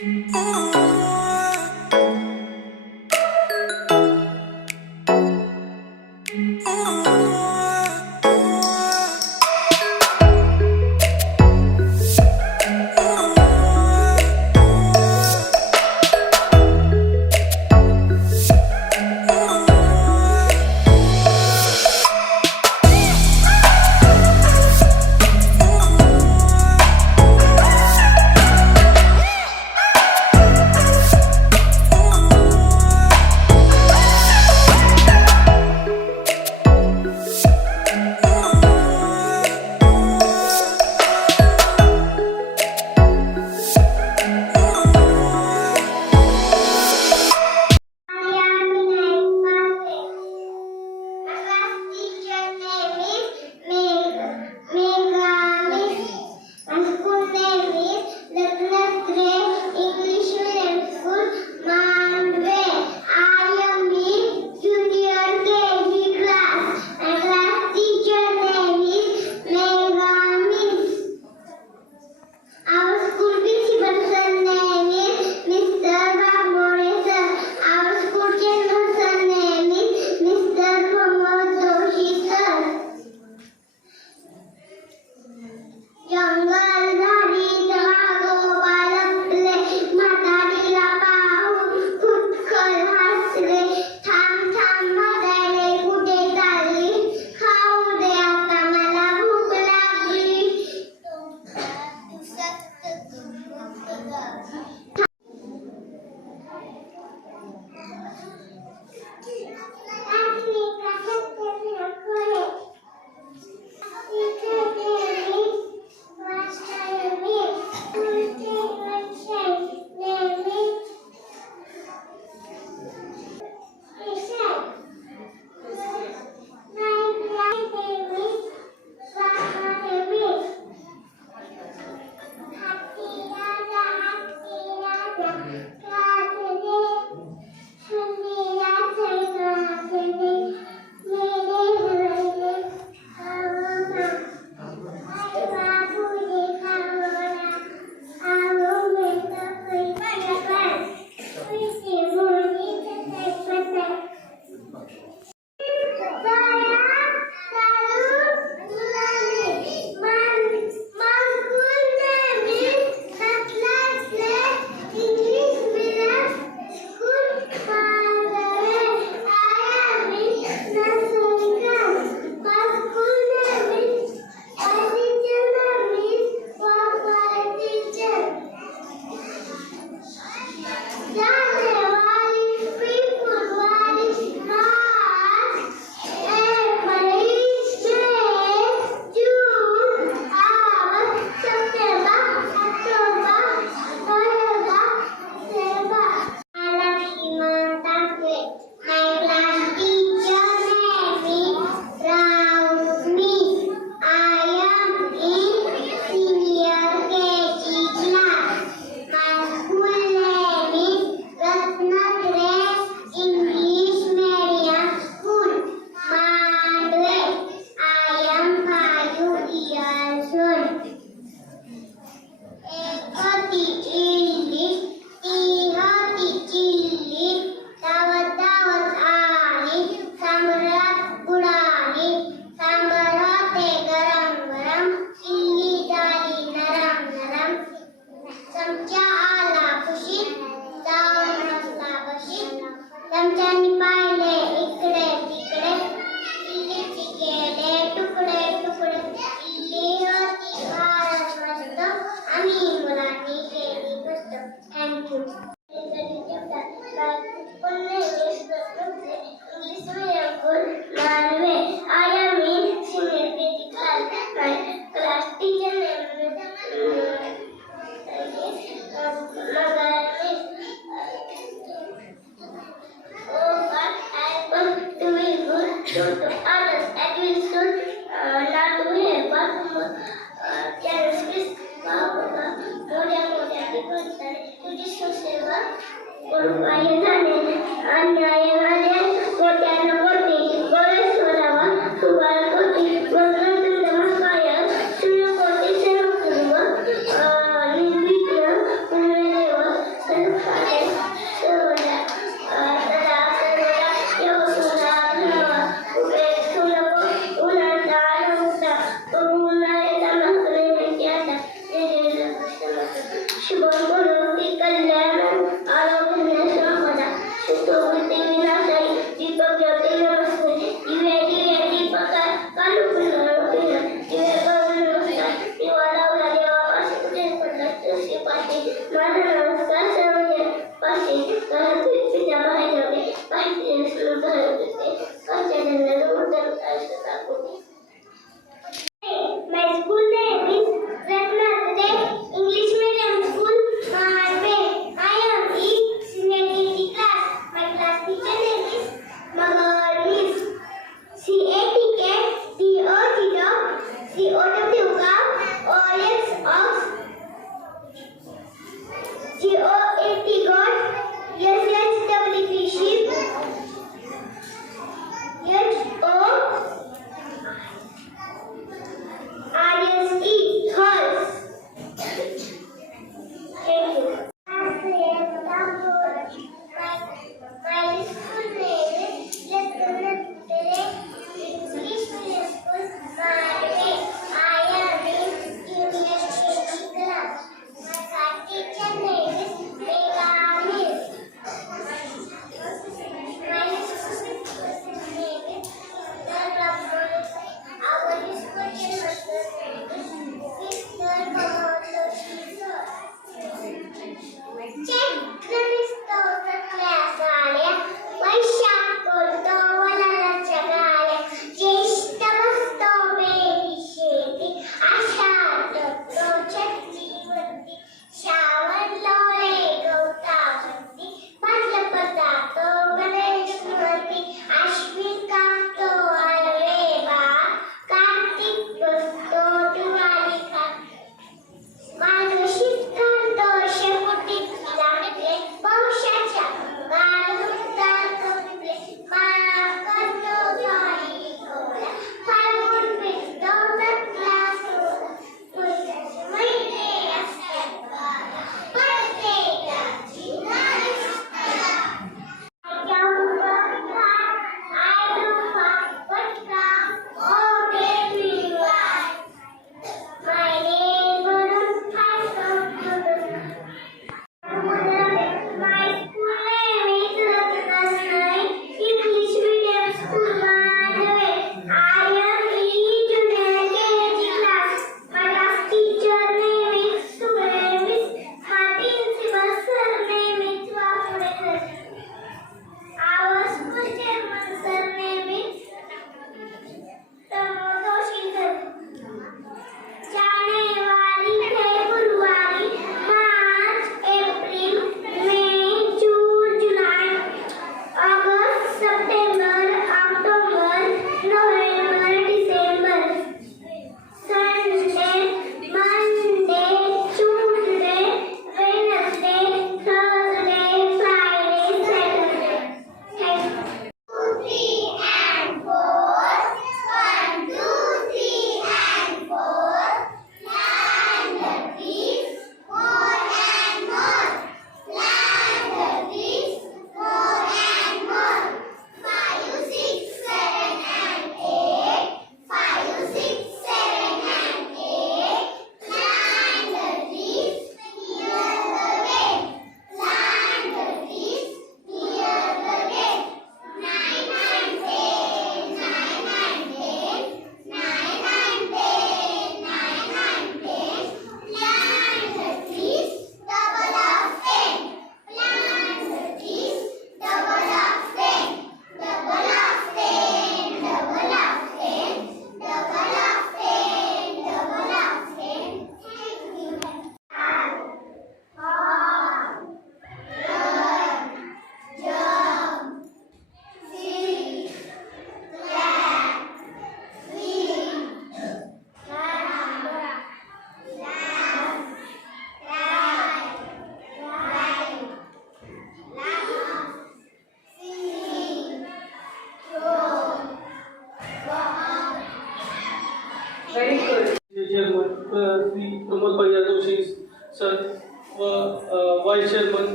Ooh.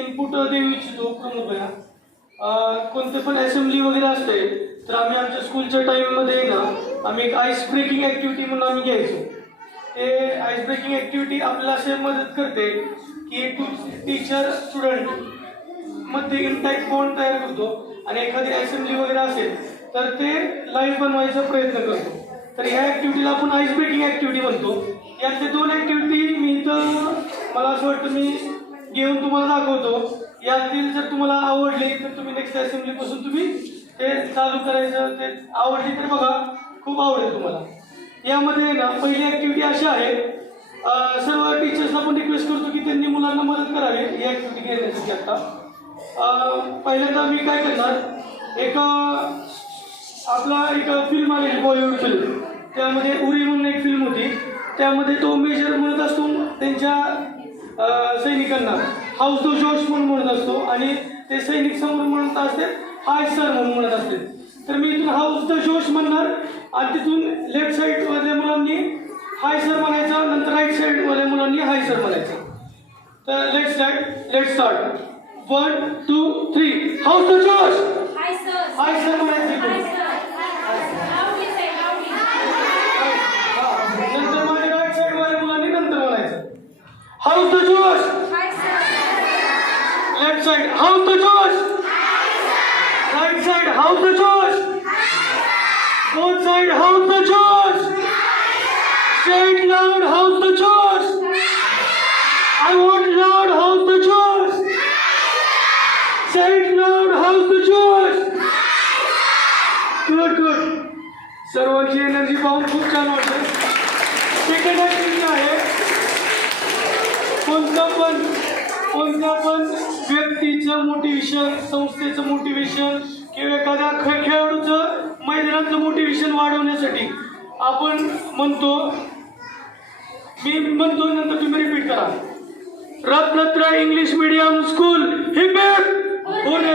Input देऊ इच्छितो कृपया कोणते पण असेंब्ली वगैरे असते तर आम्ही आमच्या स्कूलच्या टाईममध्ये ना आम्ही एक आईस ब्रेकिंग ॲक्टिव्हिटी म्हणून आम्ही घ्यायचो. ते आईस ब्रेकिंग ॲक्टिव्हिटी आपल्याला असे मदत करते की टू टीचर स्टुडंटमध्ये इम्पॅक्ट कोण तयार करतो आणि एखादी असेंब्ली वगैरे असेल तर ते लाईव्ह बनवायचा प्रयत्न करतो. तर ह्या ॲक्टिव्हिटीला आपण आईस ब्रेकिंग ॲक्टिव्हिटी म्हणतो. यातले दोन ॲक्टिव्हिटी मी तर मला असं वाटतं मी घेऊन तुम्हाला दाखवतो. यातील जर तुम्हाला आवडली तर तुम्ही नेक्स्ट असेंब्लीपासून तुम्ही ते चालू करायचं ते आवडली तर बघा खूप आवडेल तुम्हाला. यामध्ये ना पहिली ॲक्टिव्हिटी अशी आहे सर्व टीचर्सला पण रिक्वेस्ट करतो की त्यांनी मुलांना मदत करावी ही ॲक्टिव्हिटी घेण्यासाठी आता. पहिल्यांदा मी काय करणार एक आपला एक फिल्म आलेली बॉलिवूड फिल्म त्यामध्ये उरी म्हणून एक फिल्म होती. त्यामध्ये तो मेजर म्हणत असतो त्यांच्या सैनिकांना. हाऊस द जोश म्हणून म्हणत असतो आणि ते सैनिक समोर म्हणत असते हाय सर म्हणून म्हणत असते. तर मी इथून हाऊस द जोश म्हणणार आणि तिथून लेफ्ट साईडवाल्या मुलांनी हाय सर म्हणायचं नंतर राईट साईडवाल्या मुलांनी हाय सर म्हणायचं. तर let start let start one two three how's the josh. Hi sir म्हणायचं left side how's the josh right side how's the josh both side how's the josh straight loud how's the josh I want loud how's the josh straight loud how's the josh good good सर्वांची energy पाहून खूप छान वाटतं second activity आहे कोणतं पण कोणत्या पण व्यक्तीचं मोटिवेशन संस्थेचं मोटिवेशन किंवा एखाद्या खे खेळाडूचं मैदानातलं मोटिवेशन वाढवण्यासाठी. आपण म्हणतो मी म्हणतो नंतर तुम्ही रिपीट करा. रत्नत्र इंग्लिश मीडियम स्कूल हे पुणे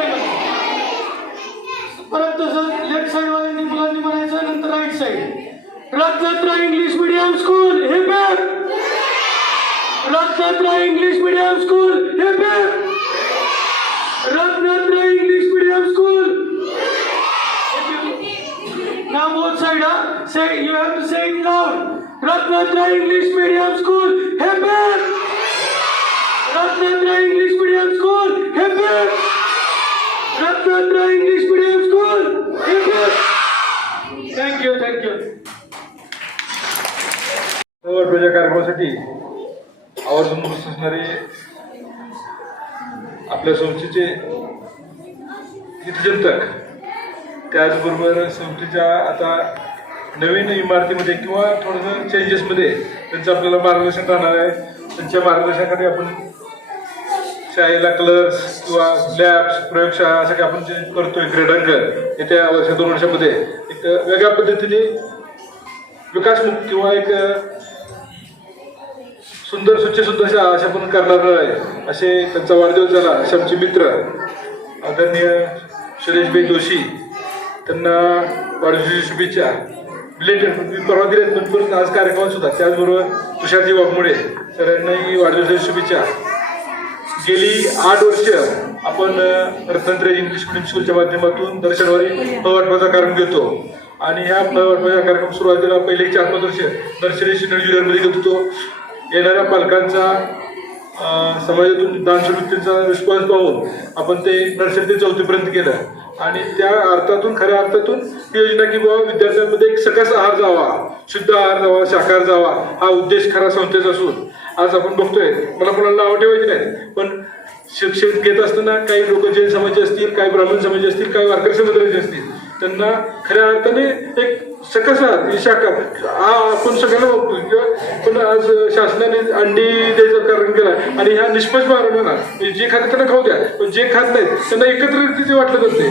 परत तसं लेफ्ट साईड वाल्यांनी मुलांनी म्हणायचं नंतर right side Ratnatra English medium school हे रत्नत्र इंग्लिश मीडियम स्कूल हे Ratnatra English medium school Now both side, huh? Say you have to say it loud. Ratnatra English Medium School, Hebber. Ratnatra English Medium School, Hebber. Ratnatra English Medium School, Hebber. Thank you, thank you. तुझ्या कार्यक्रमासाठी आवर्जून उपस्थित असणारे आपल्या संस्थेचे हितचिंतक त्याचबरोबर संस्थेच्या आता नवीन इमारतीमध्ये किंवा थोडंसं चेंजेसमध्ये त्यांचं आपल्याला मार्गदर्शन राहणार आहे. त्यांच्या मार्गदर्शनाखाली आपण शाळेला कलर्स किंवा लॅब्स प्रयोगशाळा असं काही आपण जे करतोय क्रीडांग येत्या वर्ष दोन वर्षामध्ये एक वेगळ्या पद्धतीने विकासमुख किंवा एक सुंदर सुचे सुद्धा अशा अशा पण करणार आहे. असे त्यांचा वाढदिवस झाला असे आमचे मित्र आदरणीय सुरेशभाई जोशी त्यांना वाढदिवशी शुभेच्छा. रिलेटेड मी परवा दिलेत पण परत आज कार्यक्रमात सुद्धा. त्याचबरोबर तुषारजी वाघमुळे सर यांनाही वाढदिवसाची शुभेच्छा. गेली आठ वर्ष आपण रत्नात्रय इंग्लिश मिडियम स्कूलच्या माध्यमातून दर शनिवारी पवाटपाचा कार्यक्रम घेतो. आणि ह्या पवाटपाचा कार्यक्रम सुरुवातीला पहिले चार पाच वर्ष नर्सरी सिनियर ज्युनियरमध्ये घेत होतो. येणाऱ्या पालकांचा समाजातून दानशवृत्तीचा रिस्पॉन्स पाहून आपण ते नर्सरी ते चौथीपर्यंत केलं. आणि त्या अर्थातून खऱ्या अर्थातून ही योजना की बाबा विद्यार्थ्यांमध्ये एक सकस आहार जावा शुद्ध आहार जावा शाकाहार जावा हा उद्देश खरा संस्थेचा असून आज आपण बघतोय मला कोणाला नाव ठेवायची नाही पण शिक्षण घेत असताना काही लोक जैन समाजाचे असतील काही ब्राह्मण समाजाचे असतील काही वारकरी समाजाचे असतील त्यांना खऱ्या अर्थाने एक सकस आहात शाखा. हा आपण सगळ्यांना बघतो किंवा पण आज शासनाने अंडी द्यायचं कारण केलं. आणि ह्या निष्पक्ष बारणाला जे खाते त्यांना खाऊ द्या पण जे खात नाहीत त्यांना एकत्र वाटलं जाते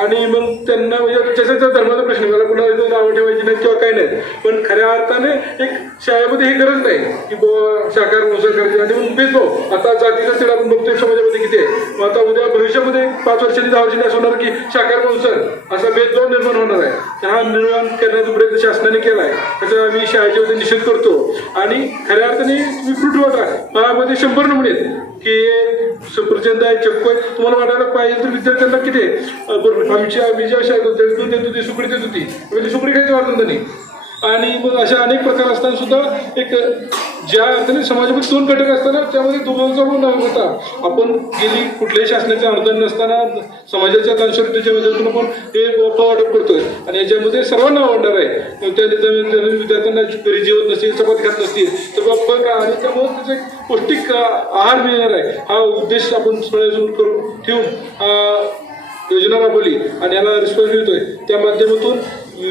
आणि मग त्यांना म्हणजे त्या धर्माचा प्रश्न मला कुणाला नावं ठेवायची नाही किंवा काय नाही पण खऱ्या अर्थाने एक शाळेमध्ये हे गरज नाही की बुवा शाकार करायचे आणि मग भेदभाव आता जातीचा तिला आपण बघतोय समाजामध्ये किती आहे. मग आता उद्या भविष्यामध्ये पाच वर्षांनी दहा वर्षांनी असं होणार की शाकार मोसर असा भेदभाव निर्माण होणार आहे. हा निर्माण करण्याचा प्रयत्न शासनाने केला आहे. त्याचा आम्ही शाळेच्या वतीने निषेध करतो. आणि खऱ्या अर्थाने तुम्ही फ्रूट वाटा मध्ये शंभर नमुने की सफरचंद आहे चक्क आहे तुम्हाला वाटायला पाहिजे तर विद्यार्थ्यांना किती बरोबर आमच्या विजय शाळेत दूध देत होती सुकडी देत होती. म्हणजे सुकडी खायची वाटत नाही आणि मग अशा अनेक प्रकार असताना सुद्धा एक ज्या अर्थाने समाजामध्ये दोन घटक असताना त्यामध्ये दोघांचा पण होता. आपण गेली कुठल्याही शासनाचे अनुदान नसताना समाजाच्या दानशक्तीच्या मदतीतून आपण हे वाटप करतोय. आणि याच्यामध्ये सर्वांना आवडणार आहे. त्या विद्यार्थ्यांना घरी जेवत नसतील चपाती खात नसतील तर बाप्पा का आणि त्यामुळे त्याचा एक पौष्टिक आहार मिळणार आहे. हा उद्देश आपण समजून करून ठेवून योजना राबवली आणि याला रिस्पॉन्स मिळतोय. त्या माध्यमातून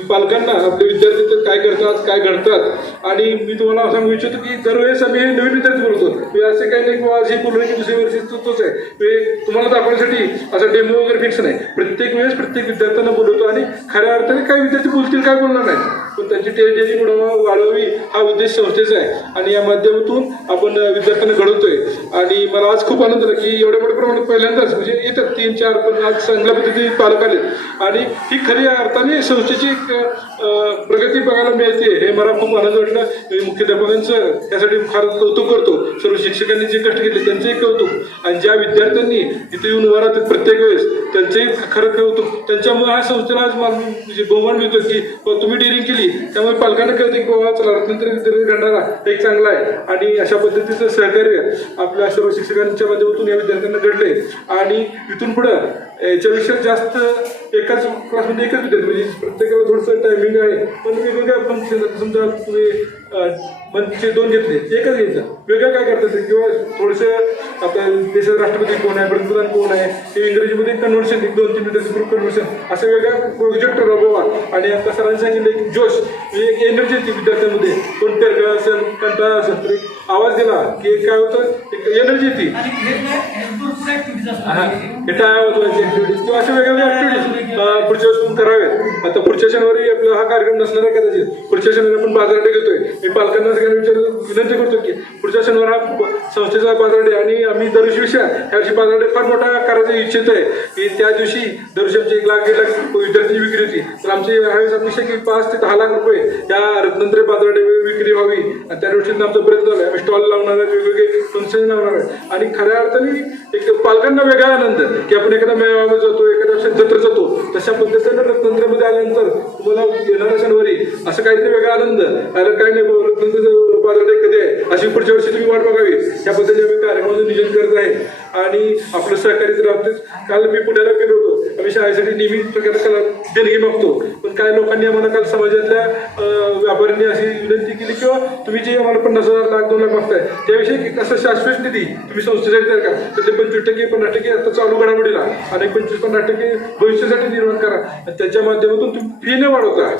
पालकांना आपले विद्यार्थी तर काय करतात काय घडतात. आणि मी तुम्हाला सांगू इच्छितो की दरवेळेस आम्ही हे नवीन विद्यार्थी बोलतो. मी असे काही नाही किंवा आज हे बोललो की दुसऱ्या वर्षी तोच आहे. मी तुम्हाला दाखवण्यासाठी असा डेमो वगैरे फिक्स नाही. प्रत्येक वेळेस प्रत्येक विद्यार्थ्यांना बोलवतो आणि खऱ्या अर्थाने काय विद्यार्थी बोलतील काय बोलणार नाही. पण त्यांची टेरिटरी वाढवावी हा उद्देश संस्थेचा आहे. आणि या माध्यमातून आपण विद्यार्थ्यांना घडवतोय. आणि मला आज खूप आनंद झाला की एवढ्या मोठ्या प्रमाणात पहिल्यांदाच म्हणजे येतात तीन चार पण आज चांगल्या पद्धतीने पालक आले. आणि ही खरी अर्थाने संस्थेची एक प्रगती बघायला मिळते हे मला खूप आनंद वाटला. मी मुख्याध्यापकांचं त्यासाठी फार कौतुक करतो. सर्व शिक्षकांनी जे कष्ट घेतले त्यांचंही कौतुक. आणि ज्या विद्यार्थ्यांनी इथे येऊन वरात प्रत्येक वेळेस त्यांचंही खरं कौतुक. त्यांच्यामुळे ह्या संस्थेला आज मला म्हणजे बहुमान मिळतो की तुम्ही डेअरिंग केली. त्यामुळे पालकांना कळते की बाबा चला रत्नंतर विद्यार्थी घडणारा एक चांगला आहे. आणि अशा पद्धतीचं सहकार्य आपल्या सर्व शिक्षकांच्या माध्यमातून या विद्यार्थ्यांना घडले आणि इथून पुढं याच्यापेक्षा जास्त एकाच क्लासमध्ये एकच विद्यार्थी म्हणजे प्रत्येकाला थोडंसं टायमिंग आहे. पण वेगवेगळ्या फंक्शन समजा तुम्ही मंथचे दोन घेतले. एकच घ्यायचं. वेगळं काय करतात ते? किंवा थोडंसं आता देशात राष्ट्रपती कोण आहे पंतप्रधान कोण आहे ते इंग्रजीमध्ये कन्व्हर्शन एक दोन तीन मिनिटाचं ग्रुप कन्व्हर्शन असं वेगळा प्रोजेक्ट राबवा आणि आता सरांनी सांगितलं एक जोश म्हणजे एक एनर्जी येते विद्यार्थ्यांमध्ये. कोण पेरगळ असेल कंटाळा असेल तर आवाज दिला की काय होतं? एक एनर्जी येते हे टाळ्या वाजवायची ऍक्टिव्हिटीज किंवा अशा वेगवेगळ्या ऍक्टिव्हिटीज पुढच्या वेळेस कराव्यात आता पुढच्या शनिवारी आपला हा कार्यक्रम नसणार आहे कदाचित. पुढच्या शनिवारी आपण बाजारडे घेतोय. मी पालकांना सगळ्यांना विचार विनंती करतो की पुढच्या शनिवार हा संस्थेचा बाजारडे आणि आम्ही दरवर्षी विषय ह्या वर्षी बाजारडे फार मोठा करायचा इच्छित आहे. की त्या दिवशी दरवर्षी आमची एक लाख दीड लाख विद्यार्थ्यांची विक्री होती. तर आमची ह्यावेळेस अपेक्षा की पाच ते दहा लाख रुपये या रत्नंद्रे बाजारडे विक्री व्हावी. आणि त्या दृष्टीनं आमचा प्रयत्न झाला आम्ही स्टॉल लावणार आहे वेगवेगळे फंक्शन लावणार आहे. आणि खऱ्या अर्थाने एक पालकांना वेगळा आनंद की आपण एखाद्या मेळाव्यामध्ये जातो एखाद्या जत्रेत जातो तशा पद्धतीनं रत्नंद्रेमध्ये आल्यानंतर तुम्हाला येणाऱ्या शनिवारी असं काहीतरी वेगळा आनंद अरे काय नाही बाबा, कधी आहे अशी पुढच्या वर्षी तुम्ही वाट बघावी या पद्धतीने आम्ही कार्यक्रमाचं नियोजन करत आहे आणि आपलं सहकारी राहतेच काल मी पुण्याला गेलो होतो आम्ही शाळेसाठी नेहमी प्रकारे कला देणगी मागतो पण काय लोकांनी आम्हाला काल समाजातल्या व्यापाऱ्यांनी अशी विनंती केली किंवा तुम्ही जे आम्हाला पन्नास हजार लाख दोन लाख मागताय त्याविषयी कसं शाश्वत निधी तुम्ही संस्थेसाठी तयार करा त्यातले पंचवीस टक्के पन्नास टक्के आता चालू घडामोडीला आणि पंचवीस पन्नास टक्के भविष्यासाठी निर्माण करा आणि त्याच्या माध्यमातून तुम्ही फी न वाढवता.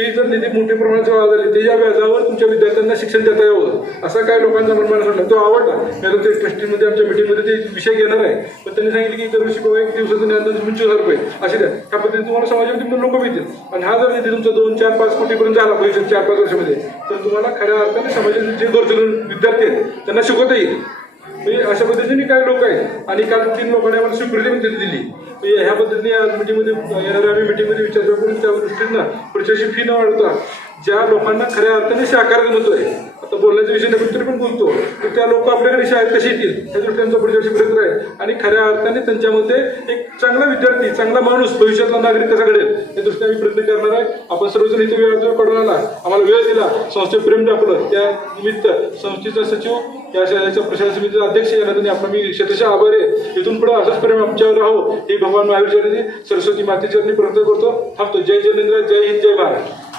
ते जर निधी मोठ्या प्रमाणात जमा झाली त्याच्या व्याजावर तुमच्या विद्यार्थ्यांना शिक्षण देता यावं. असा काय लोकांचा मनमान असला तो आवडला. नाही ते ट्रस्टीमध्ये आमच्या मीटिंगमध्ये ते विषय घेणार आहे. पण त्यांनी सांगितलं की दरवर्षी बाबा एक दिवसाचं ज्ञानदान पंचवीस हजार रुपये. असे द्या. त्या पद्धतीने तुम्हाला समाजामध्ये लोक मिळतील आणि हा जर निधी तुमचा दोन चार पाच कोटीपर्यंत झाला भविष्यात चार पाच वर्षामध्ये तर तुम्हाला खऱ्या अर्थाने समाजाचे जे गरजू विद्यार्थी आहेत त्यांना शिकवता येईल. म्हणजे अशा पद्धतीने काही लोक आहेत? आणि काल तीन लोकांनी आम्हाला स्वीकृती दिली. ह्या पद्धतीने आज मिटिंगमध्ये येणाऱ्या आम्ही मिटिंगमध्ये विचार करून त्या दृष्टीनं पुढच्याशी फी न वाढवता ज्या लोकांना खऱ्या अर्थाने सहकार्य म्हणतोय आता बोलण्याच्या विषय नवीन तरी पण बोलतो तर त्या लोक आपल्याकडे शाळेत कशी येतील. त्या दृष्टीने आमचा पुढच्या प्रयत्न आहे आणि खऱ्या अर्थाने त्यांच्यामध्ये एक चांगला विद्यार्थी चांगला माणूस भविष्यातला नागरिक कसा घडेल या दृष्टीने आम्ही प्रयत्न करणार आहे. आपण सर्वजण इथे वेळ पडून आला. आम्हाला वेळ दिला. संस्थेत प्रेम दाखवलं. त्या निमित्त संस्थेचा सचिव या शाळेच्या प्रशासन समितीचा अध्यक्ष या नात्याने आपण मी शतशः आभारी आहे. इथून पुढे असंच प्रेम आमच्यावर राहो. हे भगवान महावीर जयंती सरस्वती माते चरणी प्रार्थना करतो. थांबतो. जय जनेंद्र जय हिंद जय महाराष्ट्र